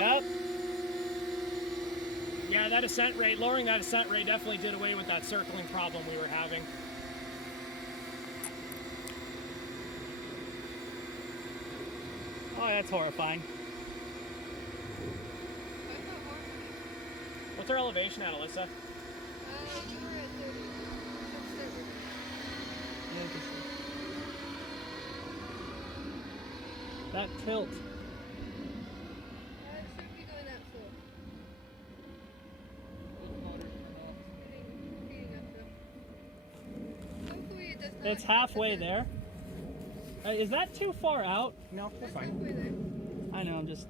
Yep. Yeah, that ascent rate, lowering that ascent rate definitely did away with that circling problem we were having. Oh, that's horrifying. What's our elevation at, Alyssa? We were at 30. That tilt. It shouldn't be going that slow. Speeding up though. Hopefully it does not. It's halfway there. Is that too far out? No, we're It's fine. halfway there. I know, I'm just...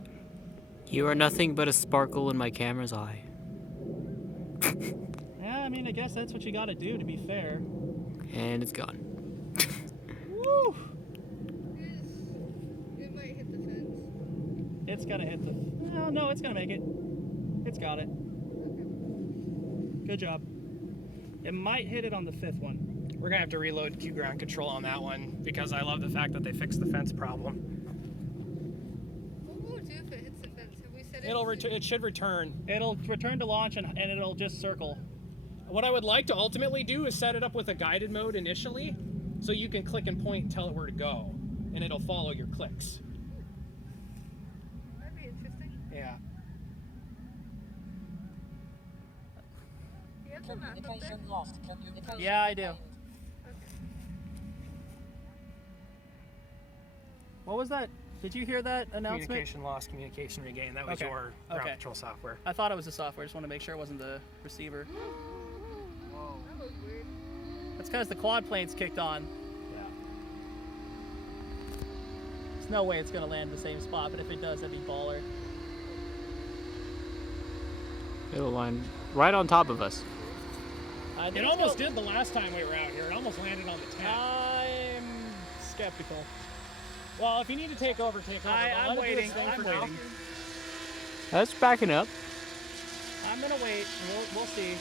You are nothing but a sparkle in my camera's eye. Yeah, I mean, I guess that's what you gotta do, to be fair. And it's gone. Woo! It might hit the fence. It's gonna hit the... Oh, no, it's gonna make it. It's got it. Good job. It might hit it on the 5th one. We're gonna have to reload Q ground control on that one because I love the fact that they fixed the fence problem. What will it do if it hits the fence? Have we said It should return. It'll return to launch and it'll just circle. What I would like to ultimately do is set it up with a guided mode initially, so you can click and point and tell it where to go, and it'll follow your clicks. That'd be interesting. Yeah. Do you have the map up there? Lost. Communication Yeah, I do. Okay. What was that? Did you hear that announcement? Communication lost, communication regained. That was Okay. your ground Okay. control software. I thought it was the software. Just want to make sure it wasn't the receiver. That was weird. That's because the quad plane's kicked on. Yeah. There's no way it's going to land in the same spot, but if it does, that'd be baller. It'll land right on top of us. It almost did the last time we were out here. It almost landed on the tank. I'm skeptical. Well, if you need to take over, take over. I'm Let it do its waiting. thing I'm for now. waiting. That's backing up. I'm going to wait. We'll see.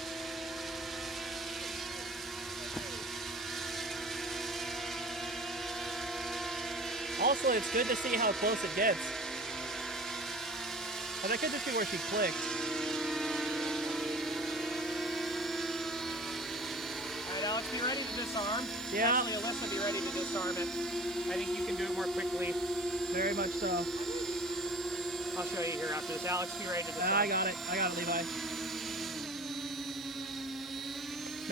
Also, it's good to see how close it gets. But that could just be where she clicked. Alright, Alex, be ready to disarm. Yeah. Actually, Alyssa, be ready to disarm it. I think you can do it more quickly. Very much so. I'll show you here after this. Alex, be ready to disarm. I got it, Levi.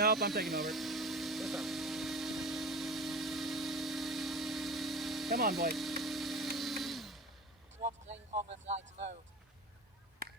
Nope, I'm taking over. Disarm. Come on, boy. Quad plane on a flight mode.